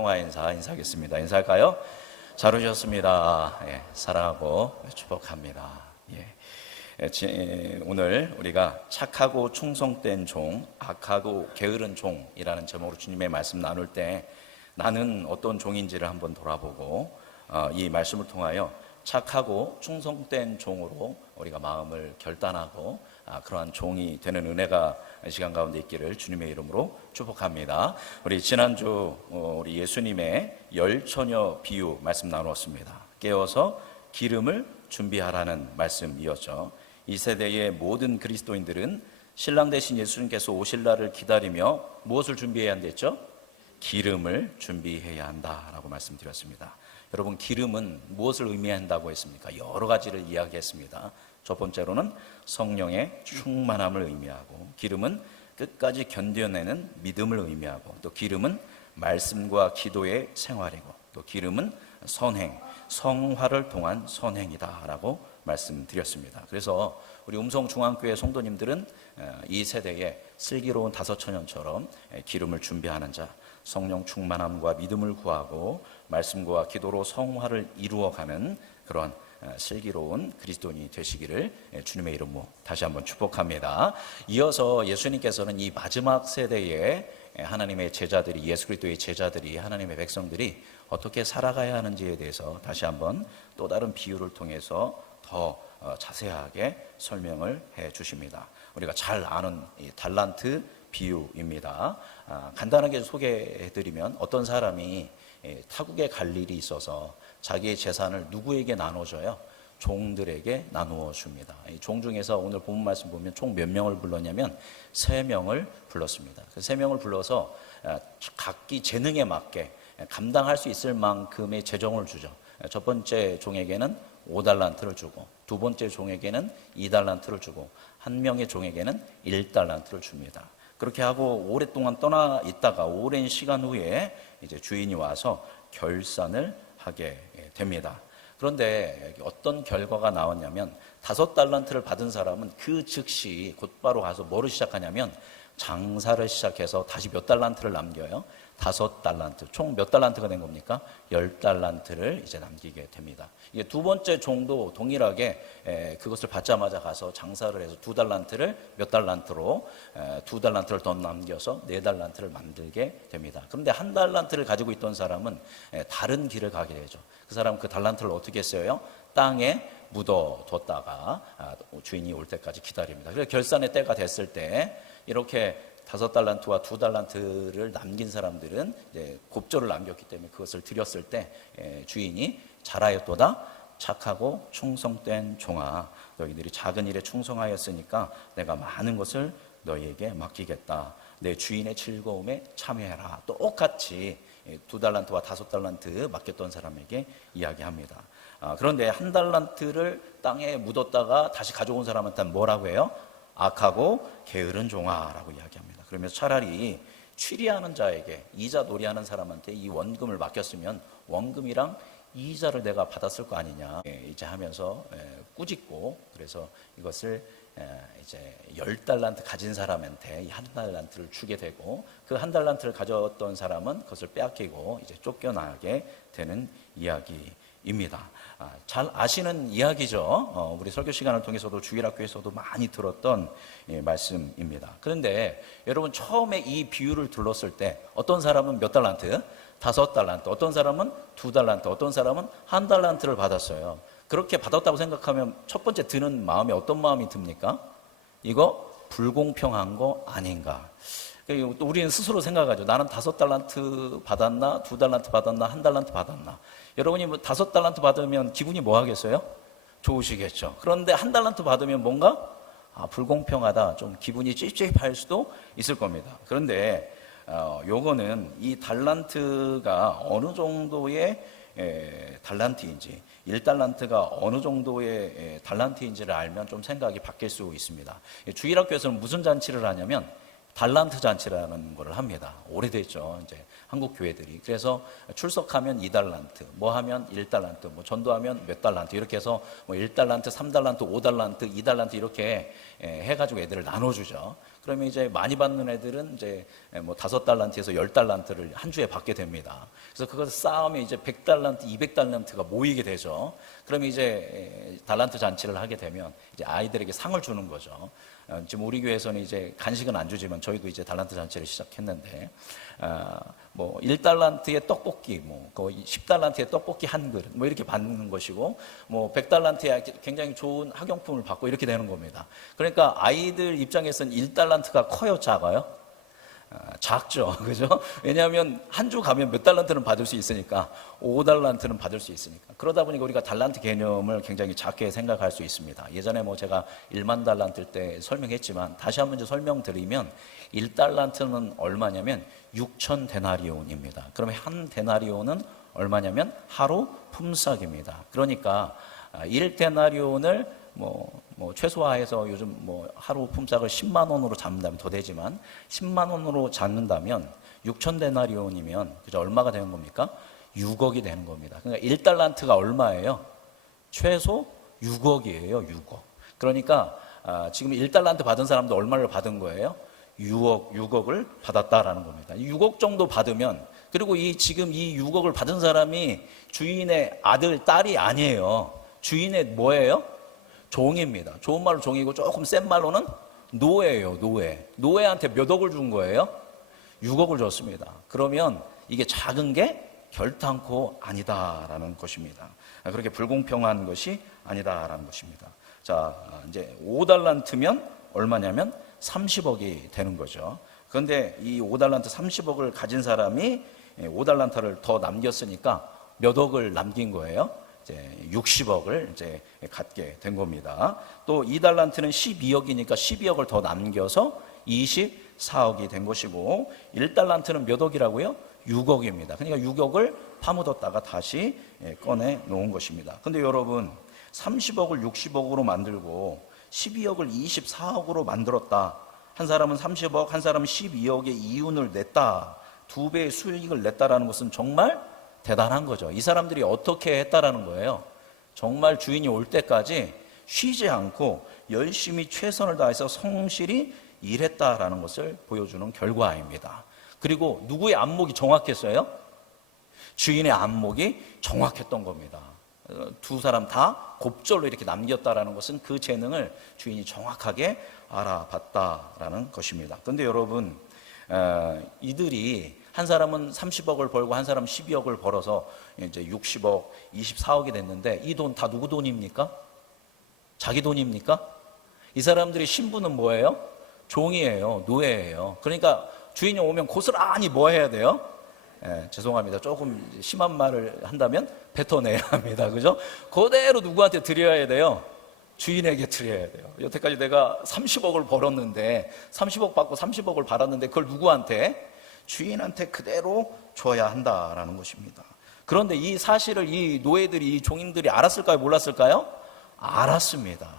통화 인사하겠습니다. 인사할까요? 잘 오셨습니다. 예, 사랑하고 축복합니다. 오늘 우리가 착하고 충성된 종, 악하고 게으른 종이라는 제목으로 주님의 말씀 나눌 때 나는 어떤 종인지를 한번 돌아보고 이 말씀을 통하여 착하고 충성된 종으로 우리가 마음을 결단하고 그러한 종이 되는 은혜가 시간 가운데 있기를 주님의 이름으로 축복합니다. 우리 지난주 우리 예수님의 열처녀 비유 말씀 나누었습니다. 깨어서 기름을 준비하라는 말씀이었죠. 이 세대의 모든 그리스도인들은 신랑 되신 예수님께서 오실 날을 기다리며 무엇을 준비해야 한댔죠? 기름을 준비해야 한다라고 말씀드렸습니다. 여러분, 기름은 무엇을 의미한다고 했습니까? 여러 가지를 이야기했습니다. 첫 번째로는 성령의 충만함을 의미하고, 기름은 끝까지 견뎌내는 믿음을 의미하고, 또 기름은 말씀과 기도의 생활이고, 또 기름은 선행, 성화를 통한 선행이다라고 말씀드렸습니다. 그래서 우리 음성중앙교회 성도님들은 이 세대에 슬기로운 다섯처녀처럼 기름을 준비하는 자, 성령 충만함과 믿음을 구하고 말씀과 기도로 성화를 이루어가는 그런 슬기로운 그리스도인이 되시기를 주님의 이름으로 다시 한번 축복합니다. 이어서 예수님께서는 이 마지막 세대에 하나님의 제자들이, 예수 그리스도의 제자들이, 하나님의 백성들이 어떻게 살아가야 하는지에 대해서 다시 한번 또 다른 비유를 통해서 더 자세하게 설명을 해 주십니다. 우리가 잘 아는 이 달란트 비유입니다. 간단하게 소개해드리면, 어떤 사람이 타국에 갈 일이 있어서 자기의 재산을 누구에게 나눠줘요? 종들에게 나누어 줍니다. 종 중에서 오늘 본문 말씀 보면 총 몇 명을 불렀냐면 3명을 불렀습니다. 그 3명을 불러서 각기 재능에 맞게 감당할 수 있을 만큼의 재정을 주죠. 첫 번째 종에게는 5달란트를 주고, 두 번째 종에게는 2달란트를 주고, 한 명의 종에게는 1달란트를 줍니다. 그렇게 하고 오랫동안 떠나 있다가 오랜 시간 후에 이제 주인이 와서 결산을 하게 됩니다. 그런데 어떤 결과가 나왔냐면, 5달란트를 받은 사람은 그 즉시 곧바로 가서 뭐를 시작하냐면 장사를 시작해서 다시 몇 달란트를 남겨요? 5달란트. 총 몇 달란트가 된 겁니까? 10달란트를 이제 남기게 됩니다. 이게 두 번째 종도 동일하게 그것을 받자마자 가서 장사를 해서 2달란트를 몇 달란트로 2달란트를 더 남겨서 4달란트를 만들게 됩니다. 그런데 1달란트를 가지고 있던 사람은 다른 길을 가게 되죠. 그 사람은 그 달란트를 어떻게 써요? 땅에 묻어뒀다가 주인이 올 때까지 기다립니다. 그래서 결산의 때가 됐을 때 이렇게 5달란트와 2달란트를 남긴 사람들은 이제 곱절을 남겼기 때문에 그것을 드렸을 때 주인이 잘하였도다 착하고 충성된 종아, 너희들이 작은 일에 충성하였으니까 내가 많은 것을 너희에게 맡기겠다. 내 주인의 즐거움에 참여해라. 똑같이 2달란트와 5달란트 맡겼던 사람에게 이야기합니다. 그런데 1달란트를 땅에 묻었다가 다시 가져온 사람한테는 뭐라고 해요? 악하고 게으른 종아라고 이야기합니다. 그러면서 차라리 취리하는 자에게, 이자 놀이하는 사람한테 이 원금을 맡겼으면 원금이랑 이자를 내가 받았을 거 아니냐 이제 하면서 꾸짖고, 그래서 이것을 이제 10달란트 가진 사람한테 이 1달란트를 주게 되고, 그 1달란트를 가졌던 사람은 그것을 빼앗기고 이제 쫓겨나게 되는 이야기입니다. 잘 아시는 이야기죠. 우리 설교 시간을 통해서도 주일학교에서도 많이 들었던 말씀입니다. 그런데 여러분, 처음에 이 비유를 들었을 때 어떤 사람은 몇 달란트? 5달란트, 어떤 사람은 2달란트, 어떤 사람은 1달란트를 받았어요. 그렇게 받았다고 생각하면 첫 번째 드는 마음이 어떤 마음이 듭니까? 이거 불공평한 거 아닌가? 또 우리는 스스로 생각하죠. 나는 5달란트 받았나? 2달란트 받았나? 1달란트 받았나? 여러분이 5달란트 받으면 기분이 뭐 하겠어요? 좋으시겠죠. 그런데 1달란트 받으면 뭔가 불공평하다, 좀 기분이 찝찝할 수도 있을 겁니다. 그런데 요거는 이 달란트가 어느 정도의 달란트인지, 1달란트가 어느 정도의 달란트인지를 알면 좀 생각이 바뀔 수 있습니다. 주일학교에서는 무슨 잔치를 하냐면 달란트 잔치라는 것을 합니다. 오래됐죠. 이제 한국 교회들이. 그래서 출석하면 2달란트, 뭐 하면 1달란트, 뭐 전도하면 몇 달란트 이렇게 해서 뭐 1달란트, 3달란트, 5달란트, 2달란트 이렇게 해가지고 애들을 나눠주죠. 그러면 이제 많이 받는 애들은 이제 뭐 5달란트에서 10달란트를 한 주에 받게 됩니다. 그래서 그것을 쌓으면 이제 100달란트, 200달란트가 모이게 되죠. 그러면 이제 달란트 잔치를 하게 되면 이제 아이들에게 상을 주는 거죠. 지금 우리 교회에서는 이제 간식은 안 주지만 저희도 이제 달란트 잔치를 시작했는데, 뭐 1달란트의 떡볶이, 뭐 거의 10달란트의 떡볶이 한 그릇, 뭐 이렇게 받는 것이고, 뭐 100달란트의 굉장히 좋은 학용품을 받고 이렇게 되는 겁니다. 그러니까 아이들 입장에서는 1달란트가 커요, 작아요? 작죠. 그죠? 왜냐하면 한 주 가면 몇 달란트는 받을 수 있으니까, 5달란트는 받을 수 있으니까. 그러다 보니까 우리가 달란트 개념을 굉장히 작게 생각할 수 있습니다. 예전에 뭐 제가 1만 달란트 때 설명했지만 다시 한번 이제 설명드리면 1달란트는 얼마냐면 6천 데나리온입니다. 그러면 한 데나리온은 얼마냐면 하루 품삯입니다. 그러니까 1데나리온을 뭐 최소화해서 요즘 뭐 하루 품삯을 10만 원으로 잡는다면 더 되지만 10만 원으로 잡는다면 6천 데나리온이면 그죠? 얼마가 되는 겁니까? 6억이 되는 겁니다. 그러니까 1달란트가 얼마예요? 최소 6억이에요. 6억. 그러니까 지금 1달란트 받은 사람도 얼마를 받은 거예요? 6억을 받았다라는 겁니다. 6억 정도 받으면, 그리고 지금 이 6억을 받은 사람이 주인의 아들, 딸이 아니에요. 주인의 뭐예요? 종입니다. 좋은 말로 종이고 조금 센 말로는 노예예요. 노예한테 몇 억을 준 거예요? 6억을 줬습니다. 그러면 이게 작은 게 결탄코 아니다라는 것입니다. 그렇게 불공평한 것이 아니다라는 것입니다. 자, 이제 5달란트면 얼마냐면 30억이 되는 거죠. 그런데 이 5달란트 30억을 가진 사람이 5달란트를 더 남겼으니까 몇 억을 남긴 거예요? 이제 60억을 이제 갖게 된 겁니다. 또 2달란트는 12억이니까 12억을 더 남겨서 24억이 된 것이고, 1달란트는 몇 억이라고요? 6억입니다. 그러니까 6억을 파묻었다가 다시 꺼내 놓은 것입니다. 근데 여러분, 30억을 60억으로 만들고 12억을 24억으로 만들었다. 한 사람은 30억, 한 사람은 12억의 이윤을 냈다. 2배의 수익을 냈다라는 것은 정말 대단한 거죠. 이 사람들이 어떻게 했다라는 거예요? 정말 주인이 올 때까지 쉬지 않고 열심히 최선을 다해서 성실히 일했다라는 것을 보여주는 결과입니다. 그리고 누구의 안목이 정확했어요? 주인의 안목이 정확했던 겁니다. 두 사람 다 곱절로 이렇게 남겼다라는 것은 그 재능을 주인이 정확하게 알아봤다라는 것입니다. 그런데 여러분, 이들이 한 사람은 30억을 벌고 한 사람은 12억을 벌어서 이제 60억, 24억이 됐는데 이 돈 다 누구 돈입니까? 자기 돈입니까? 이 사람들의 신분은 뭐예요? 종이에요. 노예예요. 그러니까 주인이 오면 고스란히 뭐 해야 돼요? 죄송합니다. 조금 심한 말을 한다면 뱉어내야 합니다. 그죠? 그대로 누구한테 드려야 돼요? 주인에게 드려야 돼요. 여태까지 내가 30억을 벌었는데 30억 받고 30억을 받았는데 그걸 누구한테? 주인한테 그대로 줘야 한다라는 것입니다. 그런데 이 사실을 이 노예들이, 이 종인들이 알았을까요? 몰랐을까요? 알았습니다.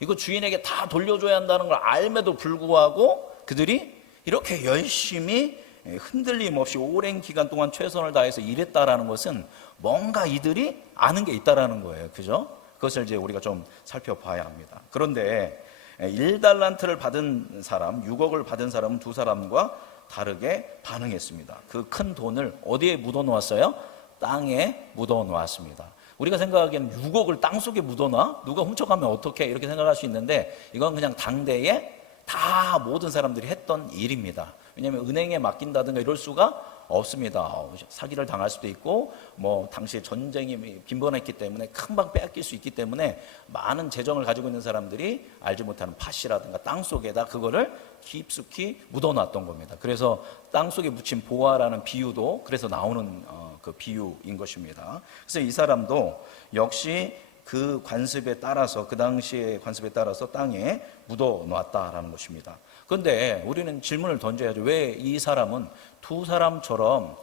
이거 주인에게 다 돌려줘야 한다는 걸 알매도 불구하고 그들이 이렇게 열심히 흔들림 없이 오랜 기간 동안 최선을 다해서 일했다라는 것은 뭔가 이들이 아는 게 있다라는 거예요. 그죠? 그것을 이제 우리가 좀 살펴봐야 합니다. 그런데 1달란트를 받은 사람, 6억을 받은 사람은 두 사람과 다르게 반응했습니다. 그 큰 돈을 어디에 묻어 놓았어요? 땅에 묻어 놓았습니다. 우리가 생각하기에는 6억을 땅속에 묻어놔? 누가 훔쳐가면 어떡해? 이렇게 생각할 수 있는데 이건 그냥 당대에 다 모든 사람들이 했던 일입니다. 왜냐하면 은행에 맡긴다든가 이럴 수가 없습니다. 사기를 당할 수도 있고 뭐 당시에 전쟁이 빈번했기 때문에 금방 빼앗길 수 있기 때문에 많은 재정을 가지고 있는 사람들이 알지 못하는 팥이라든가 땅속에다 그거를 깊숙이 묻어놨던 겁니다. 그래서 땅속에 묻힌 보화라는 비유도 그래서 나오는 그 비유인 것입니다. 그래서 이 사람도 역시 그 관습에 따라서, 그 당시의 관습에 따라서 땅에 묻어 놨다라는 것입니다. 그런데 우리는 질문을 던져야죠. 왜 이 사람은 두 사람처럼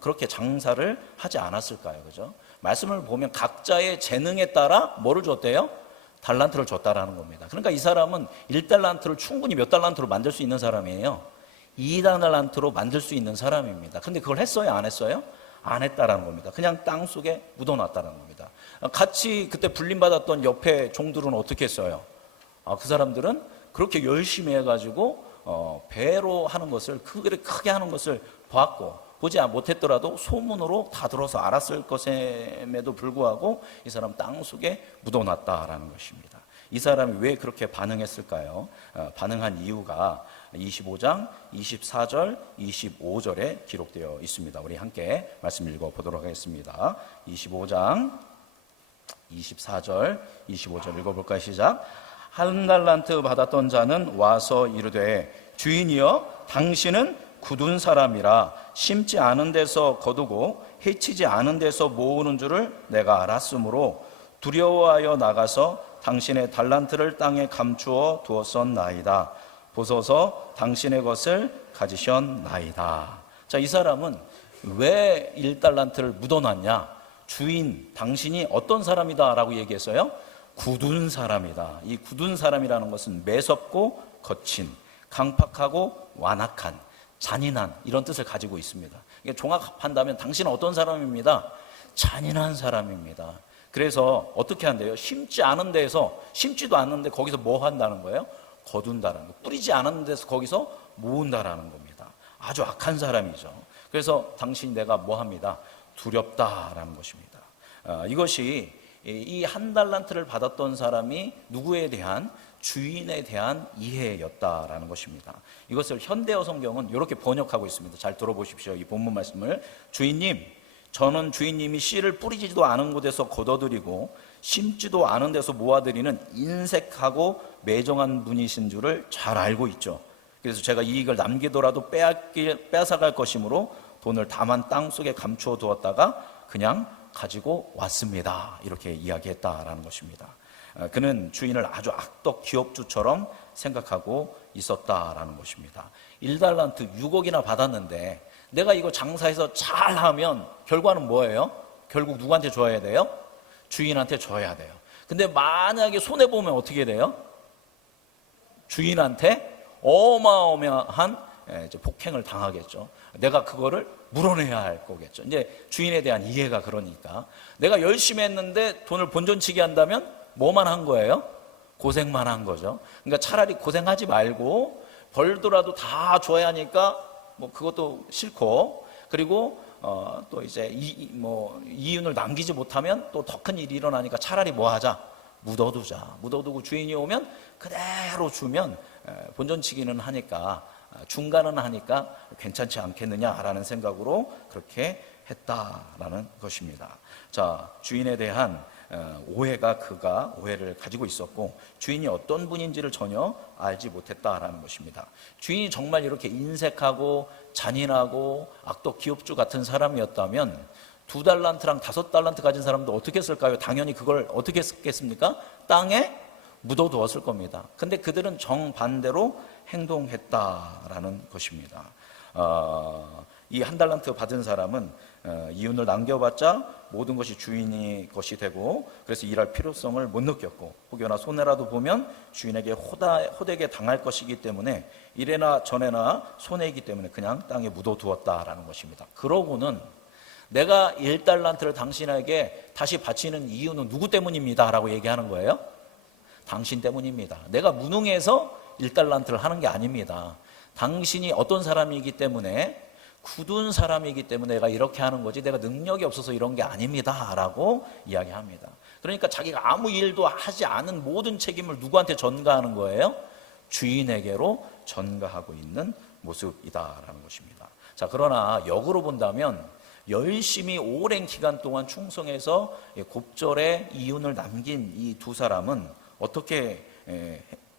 그렇게 장사를 하지 않았을까요? 그죠? 말씀을 보면 각자의 재능에 따라 뭐를 줬대요? 달란트를 줬다라는 겁니다. 그러니까 이 사람은 1달란트를 충분히 몇 달란트로 만들 수 있는 사람이에요? 2달란트로 만들 수 있는 사람입니다. 근데 그걸 했어요, 안 했어요? 안 했다라는 겁니다. 그냥 땅 속에 묻어놨다는 겁니다. 같이 그때 불림받았던 옆에 종들은 어떻게 했어요? 그 사람들은 그렇게 열심히 해가지고 배로 하는 것을, 크게 하는 것을 봤고, 보지 못했더라도 소문으로 다 들어서 알았을 것임에도 불구하고 이 사람 땅 속에 묻어놨다라는 것입니다. 이 사람이 왜 그렇게 반응했을까요? 반응한 이유가 25장 24절 25절에 기록되어 있습니다. 우리 함께 말씀 읽어보도록 하겠습니다. 25장 24절 25절 읽어볼까요? 시작. 한 달란트 받았던 자는 와서 이르되 주인이여 당신은 굳은 사람이라 심지 않은 데서 거두고 해치지 않은 데서 모으는 줄을 내가 알았으므로 두려워하여 나가서 당신의 달란트를 땅에 감추어 두었었나이다. 보소서 당신의 것을 가지셨나이다. 자, 이 사람은 왜 1달란트를 묻어놨냐? 주인, 당신이 어떤 사람이다 라고 얘기했어요? 굳은 사람이다. 이 굳은 사람이라는 것은 매섭고 거친, 강팍하고 완악한, 잔인한 이런 뜻을 가지고 있습니다. 종합한다면 당신은 어떤 사람입니다? 잔인한 사람입니다. 그래서 어떻게 한대요? 심지 않은 데에서, 심지도 않는데 거기서 뭐 한다는 거예요? 거둔다는 거. 뿌리지 않은 데서 거기서 모은다라는 겁니다. 아주 악한 사람이죠. 그래서 당신 내가 뭐 합니다? 두렵다라는 것입니다. 이것이 이 한 달란트를 받았던 사람이 누구에 대한, 주인에 대한 이해였다라는 것입니다. 이것을 현대어 성경은 이렇게 번역하고 있습니다. 잘 들어보십시오. 이 본문 말씀을. 주인님, 저는 주인님이 씨를 뿌리지도 않은 곳에서 걷어들이고 심지도 않은 데서 모아들이는 인색하고 매정한 분이신 줄을 잘 알고 있죠. 그래서 제가 이익을 남기더라도 빼앗아갈 것이므로 돈을 다만 땅속에 감추어 두었다가 그냥 가지고 왔습니다. 이렇게 이야기했다라는 것입니다. 그는 주인을 아주 악덕 기업주처럼 생각하고 있었다라는 것입니다. 1달란트 6억이나 받았는데 내가 이거 장사해서 잘하면 결과는 뭐예요? 결국 누구한테 줘야 돼요? 주인한테 줘야 돼요. 근데 만약에 손해보면 어떻게 돼요? 주인한테 어마어마한 폭행을 당하겠죠. 내가 그거를 물어내야 할 거겠죠. 이제 주인에 대한 이해가 그러니까 내가 열심히 했는데 돈을 본전치기 한다면 뭐만 한 거예요? 고생만 한 거죠. 그러니까 차라리 고생하지 말고 벌더라도 다 줘야 하니까 뭐 그것도 싫고, 그리고 또 이제 이윤을 남기지 못하면 또 더 큰 일이 일어나니까 차라리 뭐 하자? 묻어두자. 묻어두고 주인이 오면 그대로 주면 본전치기는 하니까, 중간은 하니까 괜찮지 않겠느냐라는 생각으로 그렇게 했다라는 것입니다. 자, 주인에 대한 오해가, 그가 오해를 가지고 있었고 주인이 어떤 분인지를 전혀 알지 못했다라는 것입니다. 주인이 정말 이렇게 인색하고 잔인하고 악덕 기업주 같은 사람이었다면 2달란트랑 5달란트 가진 사람도 어떻게 했을까요? 당연히 그걸 어떻게 했겠습니까? 땅에 묻어두었을 겁니다. 근데 그들은 정반대로 행동했다라는 것입니다. 이 1달란트 받은 사람은 이윤을 남겨봤자 모든 것이 주인이 것이 되고, 그래서 일할 필요성을 못 느꼈고, 혹여나 손해라도 보면 주인에게 호되게 당할 것이기 때문에 이래나 저래나 손해이기 때문에 그냥 땅에 묻어두었다라는 것입니다. 그러고는 내가 1달란트를 당신에게 다시 바치는 이유는 누구 때문입니다 라고 얘기하는 거예요? 당신 때문입니다. 내가 무능해서 1달란트를 하는 게 아닙니다. 당신이 어떤 사람이기 때문에, 굳은 사람이기 때문에 내가 이렇게 하는 거지 내가 능력이 없어서 이런 게 아닙니다 라고 이야기합니다. 그러니까 자기가 아무 일도 하지 않은 모든 책임을 누구한테 전가하는 거예요? 주인에게로 전가하고 있는 모습이다라는 것입니다. 자, 그러나 역으로 본다면 열심히 오랜 기간 동안 충성해서 곱절에 이윤을 남긴 이 두 사람은 어떻게,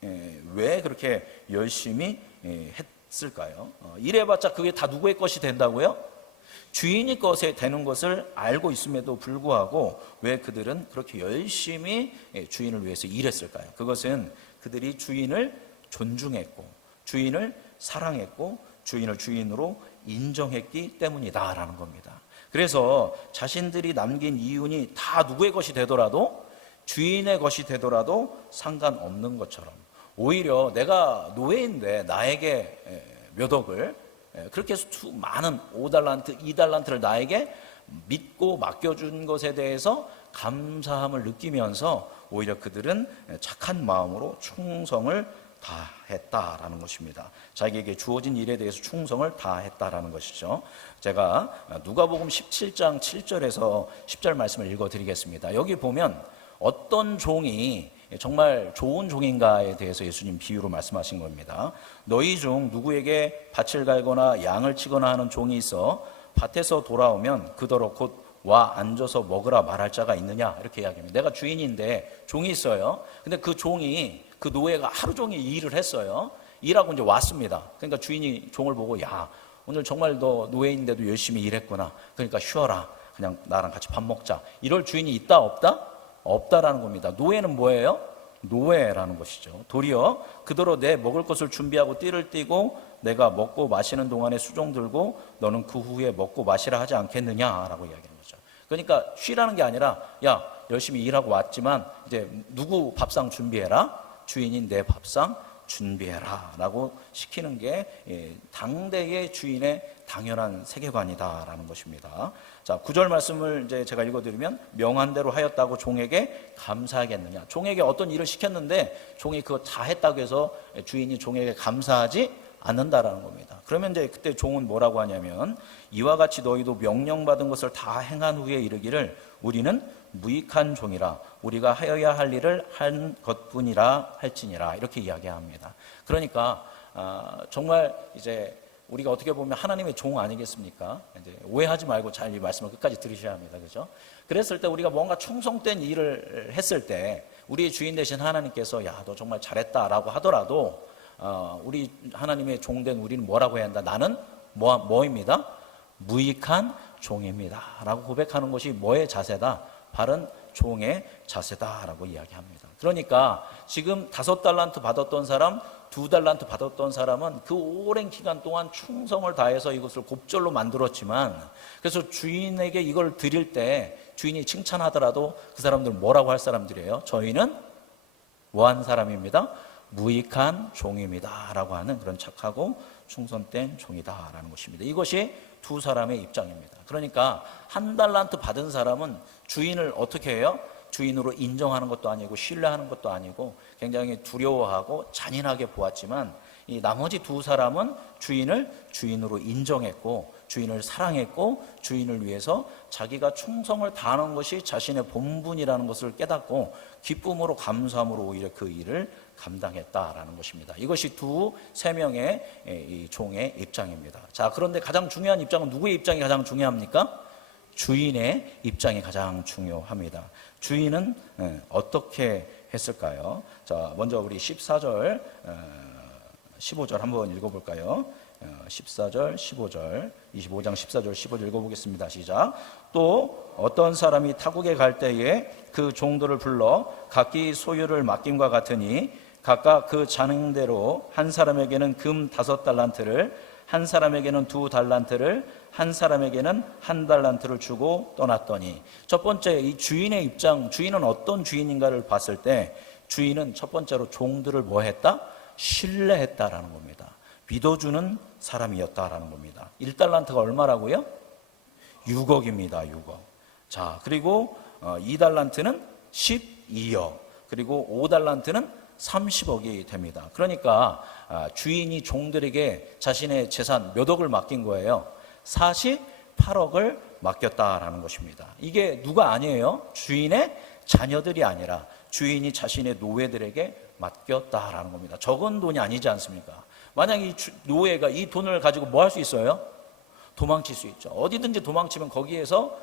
왜 그렇게 열심히 했을까요? 이래봤자 그게 다 누구의 것이 된다고요? 주인이 것에 되는 것을 알고 있음에도 불구하고 왜 그들은 그렇게 열심히 주인을 위해서 일했을까요? 그것은 그들이 주인을 존중했고 주인을 사랑했고 주인을 주인으로 인정했기 때문이다라는 겁니다. 그래서 자신들이 남긴 이윤이 다 누구의 것이 되더라도, 주인의 것이 되더라도 상관없는 것처럼, 오히려 내가 노예인데 나에게 몇 억을 그렇게 해서 많은 5달란트, 2달란트를 나에게 믿고 맡겨준 것에 대해서 감사함을 느끼면서 오히려 그들은 착한 마음으로 충성을 다했다라는 것입니다. 자기에게 주어진 일에 대해서 충성을 다했다라는 것이죠. 제가 누가복음 17장 7절에서 10절 말씀을 읽어드리겠습니다. 여기 보면 어떤 종이 정말 좋은 종인가에 대해서 예수님 비유로 말씀하신 겁니다. 너희 중 누구에게 밭을 갈거나 양을 치거나 하는 종이 있어 밭에서 돌아오면 그더러 곧 와 앉아서 먹으라 말할 자가 있느냐, 이렇게 이야기합니다. 내가 주인인데 종이 있어요. 근데 그 종이, 그 노예가 하루 종일 일을 했어요. 일하고 이제 왔습니다. 그러니까 주인이 종을 보고, 야, 오늘 정말 너 노예인데도 열심히 일했구나. 그러니까 쉬어라. 그냥 나랑 같이 밥 먹자. 이럴 주인이 있다 없다? 없다라는 겁니다. 노예는 뭐예요? 노예라는 것이죠. 도리어 그더러 내 먹을 것을 준비하고 띠를 띠고 내가 먹고 마시는 동안에 수종 들고 너는 그 후에 먹고 마시라 하지 않겠느냐라고 이야기합니다. 그러니까 쉬라는 게 아니라, 야, 열심히 일하고 왔지만 이제 누구 밥상 준비해라? 주인인 내 밥상 준비해라 라고 시키는 게 당대의 주인의 당연한 세계관이다라는 것입니다. 자, 9절 말씀을 이제 제가 읽어드리면, 명한 대로 하였다고 종에게 감사하겠느냐. 종에게 어떤 일을 시켰는데 종이 그거 다 했다고 해서 주인이 종에게 감사하지 않는다라는 겁니다. 그러면 이제 그때 종은 뭐라고 하냐면, 이와 같이 너희도 명령받은 것을 다 행한 후에 이르기를 우리는 무익한 종이라, 우리가 하여야 할 일을 한 것뿐이라 할지니라, 이렇게 이야기합니다. 그러니까 정말 이제 우리가 어떻게 보면 하나님의 종 아니겠습니까? 이제 오해하지 말고 잘 이 말씀을 끝까지 들으셔야 합니다. 그죠? 그랬을 때 우리가 뭔가 충성된 일을 했을 때 우리의 주인 되신 하나님께서, 야, 너 정말 잘했다라고 하더라도 우리 하나님의 종된 우리는 뭐라고 해야 한다? 나는 뭐입니다? 무익한 종입니다 라고 고백하는 것이 뭐의 자세다? 바른 종의 자세다라고 이야기합니다. 그러니까 지금 5달란트 받았던 사람, 2달란트 받았던 사람은 그 오랜 기간 동안 충성을 다해서 이것을 곱절로 만들었지만, 그래서 주인에게 이걸 드릴 때 주인이 칭찬하더라도 그 사람들은 뭐라고 할 사람들이에요? 저희는 뭐한 사람입니다? 무익한 종입니다 라고 하는 그런 착하고 충성된 종이다 라는 것입니다. 이것이 두 사람의 입장입니다. 그러니까 1달란트 받은 사람은 주인을 어떻게 해요? 주인으로 인정하는 것도 아니고 신뢰하는 것도 아니고 굉장히 두려워하고 잔인하게 보았지만, 이 나머지 두 사람은 주인을 주인으로 인정했고 주인을 사랑했고 주인을 위해서 자기가 충성을 다하는 것이 자신의 본분이라는 것을 깨닫고 기쁨으로 감사함으로 오히려 그 일을 감당했다라는 것입니다. 이것이 세 명의 이 종의 입장입니다. 자, 그런데 가장 중요한 입장은 누구의 입장이 가장 중요합니까? 주인의 입장이 가장 중요합니다. 주인은 어떻게 했을까요? 자, 먼저 우리 14절, 15절 한번 읽어볼까요? 14절, 15절, 25장 14절, 15절 읽어보겠습니다. 시작. 또 어떤 사람이 타국에 갈 때에 그 종들을 불러 각기 소유를 맡김과 같으니 각각 그 잔행대로 한 사람에게는 금 5달란트를, 한 사람에게는 2달란트를, 한 사람에게는 1달란트를 주고 떠났더니, 첫 번째 이 주인의 입장, 주인은 어떤 주인인가를 봤을 때 주인은 첫 번째로 종들을 뭐 했다? 신뢰했다라는 겁니다. 믿어주는 사람이었다라는 겁니다. 1달란트가 얼마라고요? 6억입니다. 6억. 자, 그리고 2달란트는 12억, 그리고 5달란트는 30억이 됩니다. 그러니까 주인이 종들에게 자신의 재산 몇 억을 맡긴 거예요? 48억을 맡겼다라는 것입니다. 이게 누가 아니에요? 주인의 자녀들이 아니라 주인이 자신의 노예들에게 맡겼다라는 겁니다. 적은 돈이 아니지 않습니까? 만약 이 노예가 이 돈을 가지고 뭐 할 수 있어요? 도망칠 수 있죠. 어디든지 도망치면 거기에서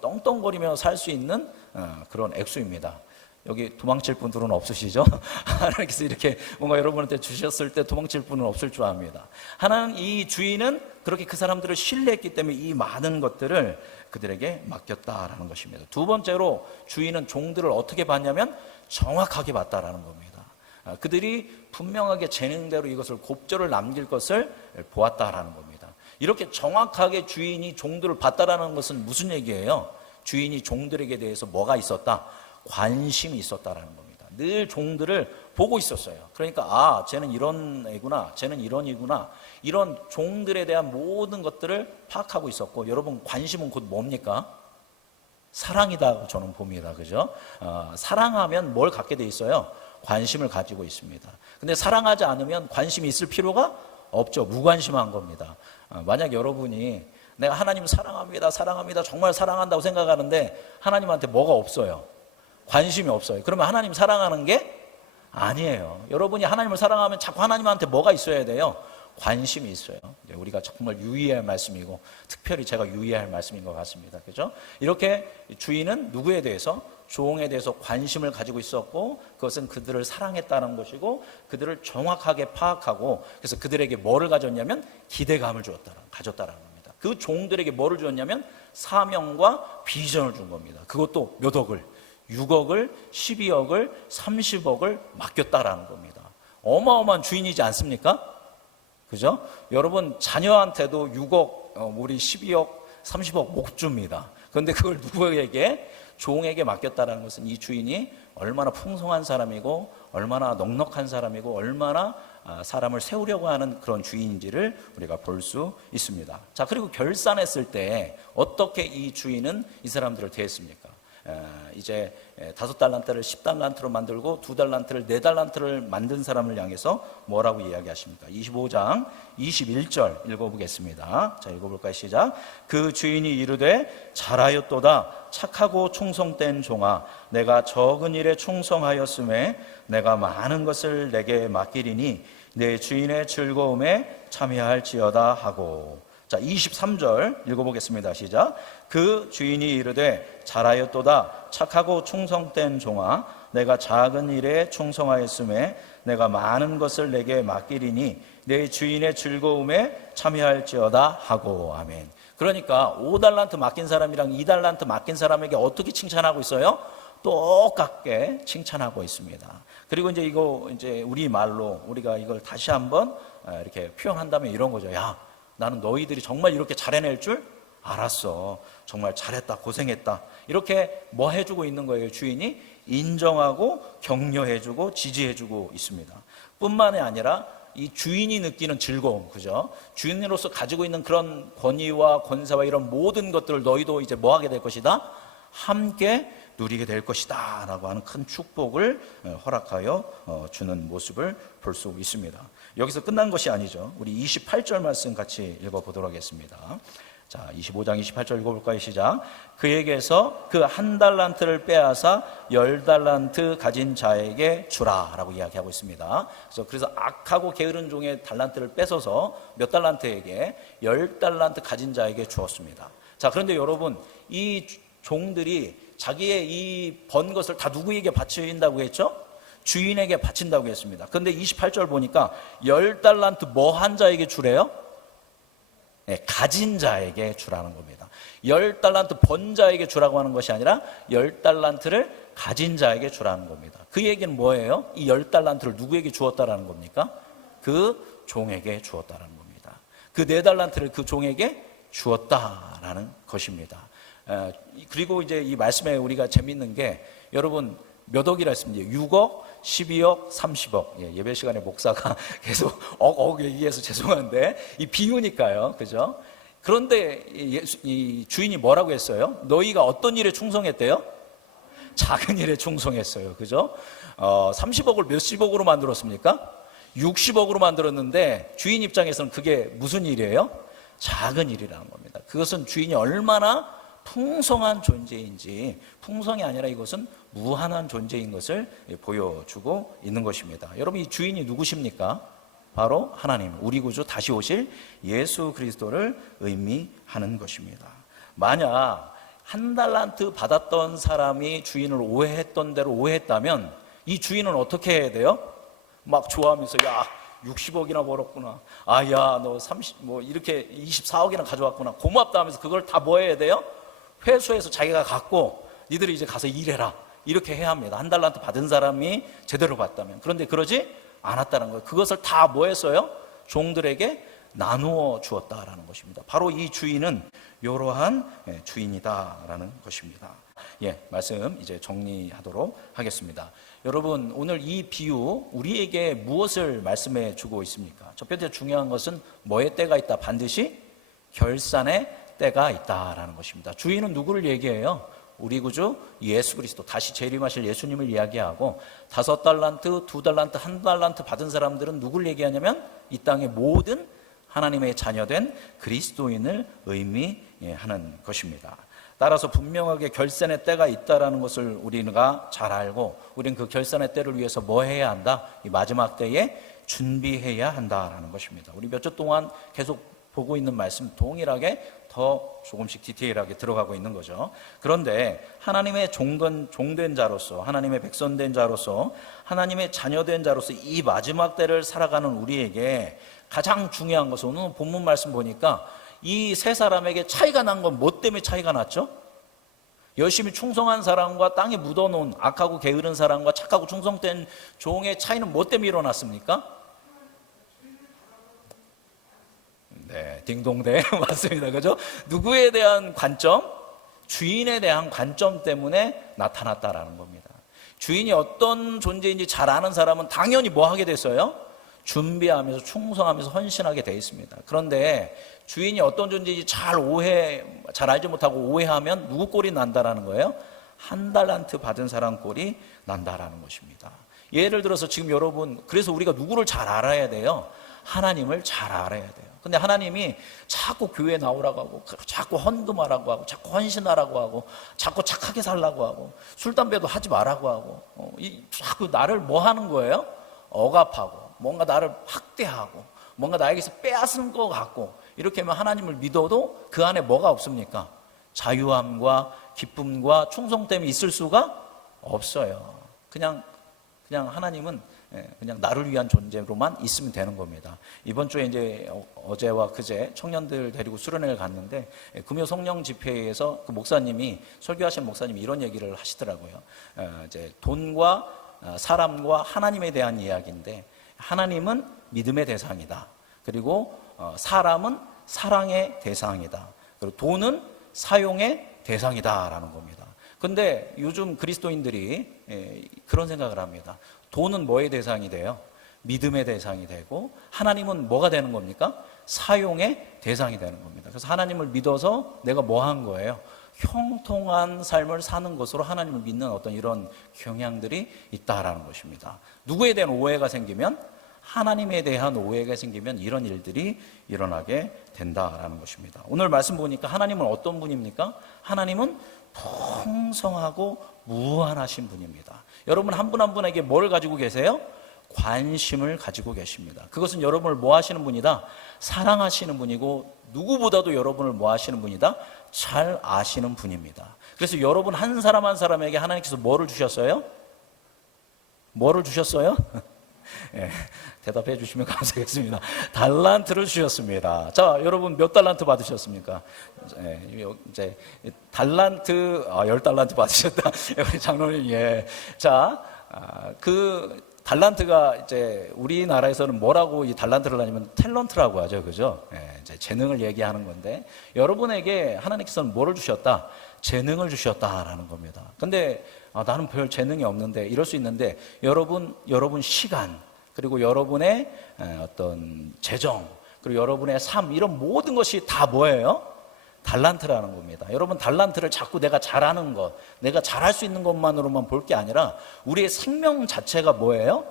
떵떵거리며 살 수 있는 그런 액수입니다. 여기 도망칠 분들은 없으시죠? 하나님께서 이렇게 뭔가 여러분한테 주셨을 때 도망칠 분은 없을 줄 압니다. 하나님, 이 주인은 그렇게 그 사람들을 신뢰했기 때문에 이 많은 것들을 그들에게 맡겼다라는 것입니다. 두 번째로 주인은 종들을 어떻게 봤냐면 정확하게 봤다라는 겁니다. 그들이 분명하게 재능대로 이것을 곱절을 남길 것을 보았다라는 겁니다. 이렇게 정확하게 주인이 종들을 봤다라는 것은 무슨 얘기예요? 주인이 종들에게 대해서 뭐가 있었다? 관심이 있었다라는 겁니다. 늘 종들을 보고 있었어요. 그러니까 쟤는 이런 애구나, 쟤는 이런 이구나, 이런 종들에 대한 모든 것들을 파악하고 있었고, 여러분 관심은 곧 뭡니까? 사랑이다 저는 봅니다. 그죠? 사랑하면 뭘 갖게 돼 있어요? 관심을 가지고 있습니다. 근데 사랑하지 않으면 관심이 있을 필요가 없죠. 무관심한 겁니다. 만약 여러분이 내가 하나님 사랑합니다, 사랑합니다, 정말 사랑한다고 생각하는데 하나님한테 뭐가 없어요? 관심이 없어요. 그러면 하나님 사랑하는 게 아니에요. 여러분이 하나님을 사랑하면 자꾸 하나님한테 뭐가 있어야 돼요? 관심이 있어요. 우리가 정말 유의해야 할 말씀이고, 특별히 제가 유의해야 할 말씀인 것 같습니다. 그죠? 이렇게 주인은 누구에 대해서? 종에 대해서 관심을 가지고 있었고, 그것은 그들을 사랑했다는 것이고, 그들을 정확하게 파악하고, 그래서 그들에게 뭐를 가졌냐면 기대감을 가졌다는 겁니다. 그 종들에게 뭐를 주었냐면 사명과 비전을 준 겁니다. 그것도 몇 억을, 6억을, 12억을, 30억을 맡겼다라는 겁니다. 어마어마한 주인이지 않습니까? 그죠? 여러분 자녀한테도 6억, 우리 12억, 30억 못 줍니다. 그런데 그걸 누구에게? 종에게 맡겼다는 것은 이 주인이 얼마나 풍성한 사람이고, 얼마나 넉넉한 사람이고, 얼마나 사람을 세우려고 하는 그런 주인인지를 우리가 볼 수 있습니다. 자, 그리고 결산했을 때 어떻게 이 주인은 이 사람들을 대했습니까? 이제 5달란트를 10달란트로 만들고 2달란트를 4달란트를 만든 사람을 향해서 뭐라고 이야기하십니까? 25장 21절 읽어보겠습니다. 자, 읽어볼까요? 시작. 그 주인이 이르되 잘하였도다 착하고 충성된 종아, 내가 적은 일에 충성하였음에 내가 많은 것을 내게 맡기리니 내 주인의 즐거움에 참여할지어다 하고. 자, 23절 읽어보겠습니다. 시작. 그 주인이 이르되 잘하였도다 착하고 충성된 종아, 내가 작은 일에 충성하였음에 내가 많은 것을 내게 맡기리니 내 주인의 즐거움에 참여할지어다 하고. 아멘. 그러니까 5달란트 맡긴 사람이랑 2달란트 맡긴 사람에게 어떻게 칭찬하고 있어요? 똑같게 칭찬하고 있습니다. 그리고 이제 우리 말로 우리가 이걸 다시 한번 이렇게 표현한다면 이런 거죠. 야, 나는 너희들이 정말 이렇게 잘해낼 줄 알았어. 정말 잘했다, 고생했다. 이렇게 뭐 해주고 있는 거예요? 주인이 인정하고 격려해주고 지지해주고 있습니다. 뿐만이 아니라 이 주인이 느끼는 즐거움, 그죠? 주인으로서 가지고 있는 그런 권위와 권세와 이런 모든 것들을 너희도 이제 뭐 하게 될 것이다? 함께 누리게 될 것이다 라고 하는 큰 축복을 허락하여 주는 모습을 볼 수 있습니다. 여기서 끝난 것이 아니죠. 우리 28절 말씀 같이 읽어보도록 하겠습니다. 자, 25장 28절 읽어볼까요? 시작. 그에게서 그 1달란트를 빼앗아 10달란트 가진 자에게 주라 라고 이야기하고 있습니다. 그래서 악하고 게으른 종의 달란트를 뺏어서 몇 달란트에게? 10달란트 가진 자에게 주었습니다. 자, 그런데 여러분, 이 종들이 자기의 이 번 것을 다 누구에게 바친다고 했죠? 주인에게 바친다고 했습니다. 그런데 28절 보니까 10달란트 뭐 한 자에게 주래요? 네, 가진 자에게 주라는 겁니다. 10달란트 번 자에게 주라고 하는 것이 아니라 10달란트를 가진 자에게 주라는 겁니다. 그 얘기는 뭐예요? 이 10달란트를 누구에게 주었다라는 겁니까? 그 종에게 주었다라는 겁니다. 그 4달란트를 그 종에게 주었다라는 것입니다. 그리고 이제 이 말씀에 우리가 재밌는 게, 여러분 몇 억이라 했습니다. 6억, 12억, 30억. 예배 시간에 목사가 계속 억 얘기해서 죄송한데 이 비유니까요, 그죠? 그런데 이 주인이 뭐라고 했어요? 너희가 어떤 일에 충성했대요? 작은 일에 충성했어요, 그죠? 30억을 몇십억으로 만들었습니까? 60억으로 만들었는데 주인 입장에서는 그게 무슨 일이에요? 작은 일이라는 겁니다. 그것은 주인이 얼마나 풍성한 존재인지, 풍성이 아니라 이것은 무한한 존재인 것을 보여주고 있는 것입니다. 여러분, 이 주인이 누구십니까? 바로 하나님, 우리 구주 다시 오실 예수 그리스도를 의미하는 것입니다. 만약 1달란트 받았던 사람이 주인을 오해했던 대로 오해했다면 이 주인은 어떻게 해야 돼요? 막 좋아하면서, 야, 60억이나 벌었구나. 아, 야, 너 30, 이렇게 24억이나 가져왔구나. 고맙다 하면서 그걸 다 뭐 해야 돼요? 회수해서 자기가 갖고 니들이 이제 가서 일해라. 이렇게 해야 합니다. 1달란트 받은 사람이 제대로 받다면. 그런데 그러지 않았다는 거예요. 그것을 다 뭐 했어요? 종들에게 나누어 주었다라는 것입니다. 바로 이 주인은 이러한 주인이다라는 것입니다. 말씀 이제 정리하도록 하겠습니다. 여러분, 오늘 이 비유 우리에게 무엇을 말씀해 주고 있습니까? 첫 번째 중요한 것은 뭐의 때가 있다? 반드시 결산의 때가 있다라는 것입니다. 주인은 누구를 얘기해요? 우리 구주 예수 그리스도, 다시 재림하실 예수님을 이야기하고, 5달란트, 2달란트, 1달란트 받은 사람들은 누구를 얘기하냐면 이 땅의 모든 하나님의 자녀된 그리스도인을 의미하는 것입니다. 따라서 분명하게 결산의 때가 있다는 것을 우리가 잘 알고, 우리는 그 결산의 때를 위해서 뭐 해야 한다? 이 마지막 때에 준비해야 한다라는 것입니다. 우리 몇 주 동안 계속 보고 있는 말씀 동일하게 더 조금씩 디테일하게 들어가고 있는 거죠. 그런데 하나님의 종된 자로서, 하나님의 백성된 자로서, 하나님의 자녀된 자로서 이 마지막 때를 살아가는 우리에게 가장 중요한 것은, 오늘 본문 말씀 보니까 이 세 사람에게 차이가 난 건 뭐 때문에 차이가 났죠? 열심히 충성한 사람과 땅에 묻어놓은 악하고 게으른 사람과 착하고 충성된 종의 차이는 뭐 때문에 일어났습니까? 네, 딩동대 맞습니다. 그죠? 누구에 대한 관점? 주인에 대한 관점 때문에 나타났다라는 겁니다. 주인이 어떤 존재인지 잘 아는 사람은 당연히 뭐 하게 됐어요? 준비하면서 충성하면서 헌신하게 돼 있습니다. 그런데 주인이 어떤 존재인지 잘 알지 못하고 오해하면 누구 꼴이 난다라는 거예요? 1달란트 받은 사람 꼴이 난다라는 것입니다. 예를 들어서 지금 여러분, 그래서 우리가 누구를 잘 알아야 돼요? 하나님을 잘 알아야 돼요. 근데 하나님이 자꾸 교회 나오라고 하고, 자꾸 헌금하라고 하고, 자꾸 헌신하라고 하고, 자꾸 착하게 살라고 하고, 술 담배도 하지 말라고 하고, 자꾸 나를 뭐 하는 거예요? 억압하고, 뭔가 나를 학대하고, 뭔가 나에게서 빼앗은 것 같고, 이렇게 하면 하나님을 믿어도 그 안에 뭐가 없습니까? 자유함과 기쁨과 충성됨이 있을 수가 없어요. 그냥 하나님은 그냥 나를 위한 존재로만 있으면 되는 겁니다. 이번 주에 이제 어제와 그제 청년들 데리고 수련회를 갔는데, 금요 성령 집회에서 그 목사님이, 설교하신 목사님이 이런 얘기를 하시더라고요. 이제 돈과 사람과 하나님에 대한 이야기인데, 하나님은 믿음의 대상이다. 그리고 사람은 사랑의 대상이다. 그리고 돈은 사용의 대상이다라는 겁니다. 근데 요즘 그리스도인들이 그런 생각을 합니다. 돈은 뭐의 대상이 돼요? 믿음의 대상이 되고, 하나님은 뭐가 되는 겁니까? 사용의 대상이 되는 겁니다. 그래서 하나님을 믿어서 내가 뭐 한 거예요? 형통한 삶을 사는 것으로 하나님을 믿는 어떤 이런 경향들이 있다라는 것입니다. 누구에 대한 오해가 생기면, 하나님에 대한 오해가 생기면 이런 일들이 일어나게 된다라는 것입니다. 오늘 말씀 보니까 하나님은 어떤 분입니까? 하나님은 풍성하고 무한하신 분입니다. 여러분 한 분 한 분에게 뭘 가지고 계세요? 관심을 가지고 계십니다. 그것은 여러분을 뭐 하시는 분이다? 사랑하시는 분이고, 누구보다도 여러분을 뭐 하시는 분이다? 잘 아시는 분입니다. 그래서 여러분 한 사람 한 사람에게 하나님께서 뭐를 주셨어요? 뭐를 주셨어요? 예, 대답해 주시면 감사하겠습니다. 달란트를 주셨습니다. 자, 여러분 몇 달란트 받으셨습니까? 이제 달란트, 10달란트 받으셨다. 우리 장로님, 예. 자, 그 달란트가 이제 우리나라에서는 뭐라고 이 달란트를 하냐면 탤런트라고 하죠. 그죠? 예, 이제 재능을 얘기하는 건데, 여러분에게 하나님께서는 뭐를 주셨다? 재능을 주셨다라는 겁니다. 근데 나는 별 재능이 없는데, 이럴 수 있는데, 여러분 시간, 그리고 여러분의 어떤 재정, 그리고 여러분의 삶, 이런 모든 것이 다 뭐예요? 달란트라는 겁니다. 여러분 달란트를 자꾸 내가 잘하는 것, 내가 잘할 수 있는 것만으로만 볼 게 아니라 우리의 생명 자체가 뭐예요?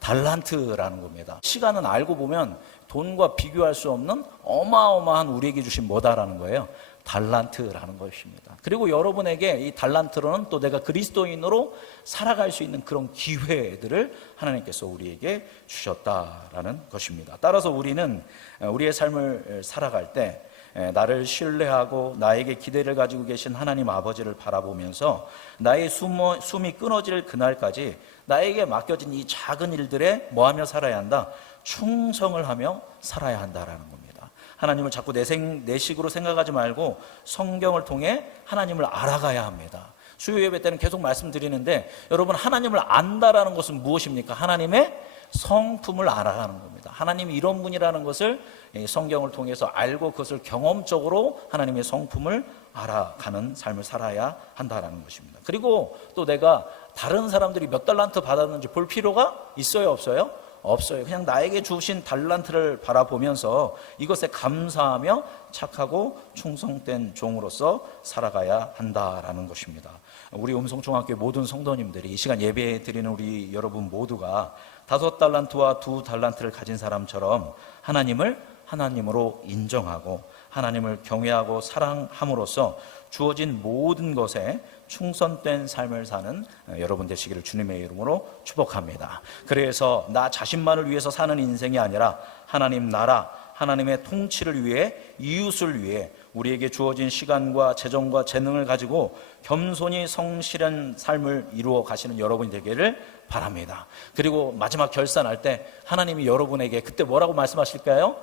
달란트라는 겁니다. 시간은 알고 보면 돈과 비교할 수 없는 어마어마한 우리에게 주신 뭐다라는 거예요? 달란트라는 것입니다. 그리고 여러분에게 이 달란트로는 또 내가 그리스도인으로 살아갈 수 있는 그런 기회들을 하나님께서 우리에게 주셨다라는 것입니다. 따라서 우리는 우리의 삶을 살아갈 때 나를 신뢰하고 나에게 기대를 가지고 계신 하나님 아버지를 바라보면서 나의 숨이 끊어질 그날까지 나에게 맡겨진 이 작은 일들에 뭐하며 살아야 한다? 충성을 하며 살아야 한다라는 겁니다. 하나님을 자꾸 내 식으로 생각하지 말고 성경을 통해 하나님을 알아가야 합니다. 수요 예배 때는 계속 말씀드리는데, 여러분 하나님을 안다라는 것은 무엇입니까? 하나님의 성품을 알아가는 겁니다. 하나님이 이런 분이라는 것을 성경을 통해서 알고 그것을 경험적으로 하나님의 성품을 알아가는 삶을 살아야 한다는 것입니다. 그리고 또 내가 다른 사람들이 몇 달란트 받았는지 볼 필요가 있어요, 없어요? 없어요. 그냥 나에게 주신 달란트를 바라보면서 이것에 감사하며 착하고 충성된 종으로서 살아가야 한다라는 것입니다. 우리 음성중학교 모든 성도님들이 이 시간 예배 드리는 우리 여러분 모두가 5달란트와 2달란트를 가진 사람처럼 하나님을 하나님으로 인정하고 하나님을 경외하고 사랑함으로써 주어진 모든 것에 충성된 삶을 사는 여러분 되시기를 주님의 이름으로 축복합니다. 그래서 나 자신만을 위해서 사는 인생이 아니라 하나님 나라, 하나님의 통치를 위해, 이웃을 위해 우리에게 주어진 시간과 재정과 재능을 가지고 겸손히 성실한 삶을 이루어 가시는 여러분이 되기를 바랍니다. 그리고 마지막 결산할 때 하나님이 여러분에게 그때 뭐라고 말씀하실까요?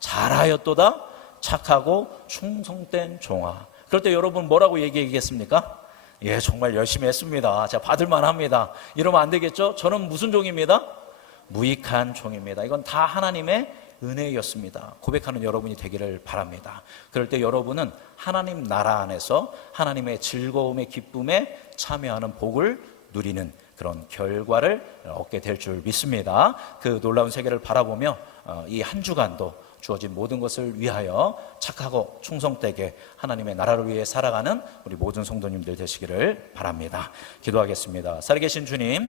잘하였도다 착하고 충성된 종아. 그럴 때 여러분 뭐라고 얘기하겠습니까? 예, 정말 열심히 했습니다. 자, 받을만 합니다. 이러면 안 되겠죠? 저는 무슨 종입니다? 무익한 종입니다. 이건 다 하나님의 은혜였습니다. 고백하는 여러분이 되기를 바랍니다. 그럴 때 여러분은 하나님 나라 안에서 하나님의 즐거움의 기쁨에 참여하는 복을 누리는 그런 결과를 얻게 될 줄 믿습니다. 그 놀라운 세계를 바라보며 이 한 주간도 주어진 모든 것을 위하여 착하고 충성되게 하나님의 나라를 위해 살아가는 우리 모든 성도님들 되시기를 바랍니다. 기도하겠습니다. 살아계신 주님,